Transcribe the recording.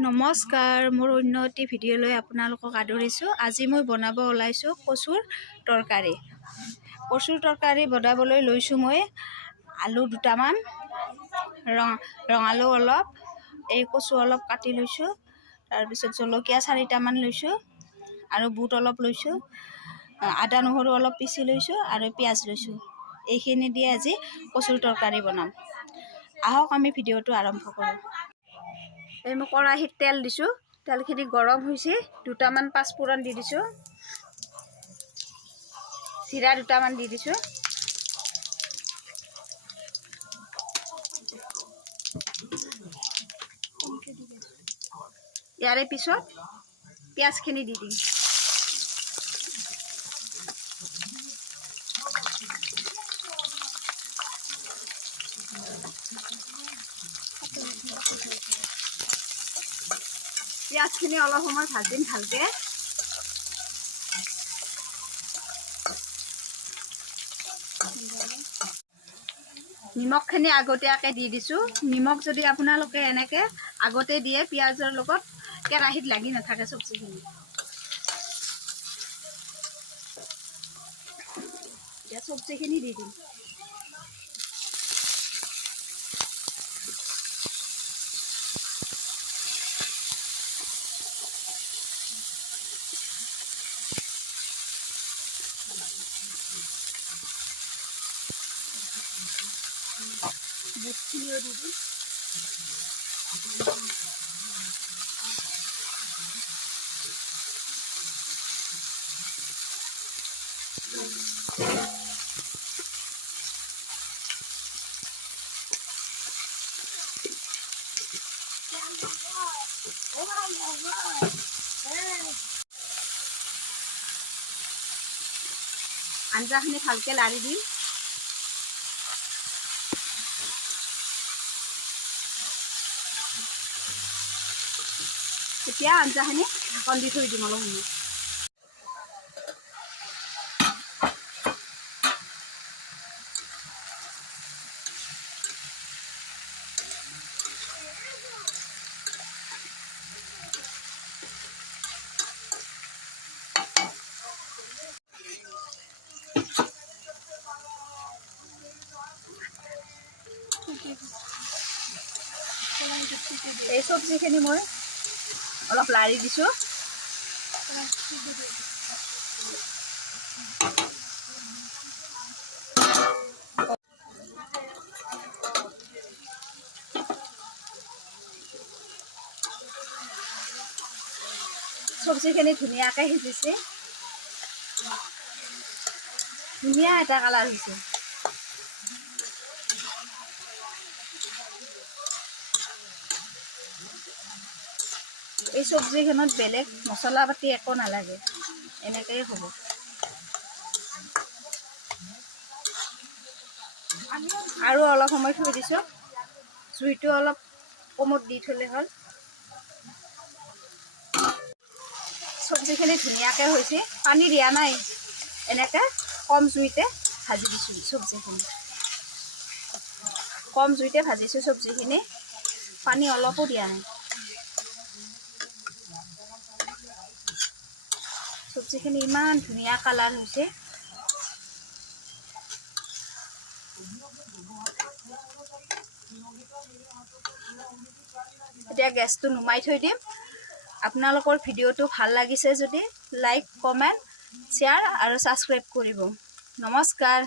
নমস্কাৰ, মোৰ উন্নতি ভিডিঅ'লৈ আপোনালোকক আদৰিছোঁ। আজি মই বনাব ওলাইছোঁ কচুৰ তৰকাৰী। কচুৰ তৰকাৰী বনাবলৈ লৈছোঁ মই আলু দুটামান, ৰঙালাও অলপ, এই কচু অলপ কাটি লৈছোঁ, তাৰপিছত জলকীয়া 4টামান লৈছোঁ আৰু বুট অলপ লৈছোঁ, আদা নহৰু অলপ পিচি লৈছোঁ আৰু পিঁয়াজ লৈছোঁ। এইখিনি দিয়ে আজি কচুৰ তৰকাৰী বনাম। আহক আমি ভিডিঅ'টো আৰম্ভ কৰোঁ। এই মই কেৰাহীত তেল দিছোঁ, তেলখিনি গৰম হৈছে, দুটামান পাঁচফোৰণ দি দিছোঁ, জিৰা দুটামান দি দিছোঁ, ইয়াৰে পিছত পিঁয়াজখিনি দি দিম। পিঁয়াজখিনি অলপ সময় ভাজিম ভালকৈ। নিমখখিনি আগতীয়াকৈ দি দিছোঁ। নিমখ যদি আপোনালোকে এনেকৈ আগতে দিয়ে, পিঁয়াজৰ লগত কেৰাহীত লাগি নাথাকে চব্জিখিনি। এতিয়া চব্জিখিনি দি দিম। বুটখিনিও দি দিম। আঞ্জাখিনি ভালকৈ লাৰি দিম। এতিয়া আঞ্জাখিনি ঢাকন দি থৈ দিম অলপ সময়। এই চব্জিখিনি মই অলপ লাৰি দিছোঁ। চব্জিখিনি ধুনীয়াকৈ সিজিছে, ধুনীয়া এটা কালাৰ হৈছে। এই চব্জিখনত বেলেগ মছলা পাতি একো নালাগে, এনেকৈয়ে হ'ব। আৰু অলপ সময় থৈ দিছোঁ, জুইটো অলপ কমত দি থ'লে হ'ল। চব্জিখিনি ধুনীয়াকৈ হৈছে, পানী দিয়া নাই, এনেকৈ কম জুইতে ভাজি দিছোঁ চব্জিখিনি। কম জুইতে ভাজিছোঁ চব্জিখিনি, পানী অলপো দিয়া নাই। চব্জিখিনি ইমান ধুনীয়া কালাৰ হৈছে। এতিয়া গেছটো নুমাই থৈ দিম। আপোনালোকৰ ভিডিঅ'টো ভাল লাগিছে যদি লাইক, কমেণ্ট, শ্বেয়াৰ আৰু ছাবস্ক্ৰাইব কৰিব। নমস্কাৰ।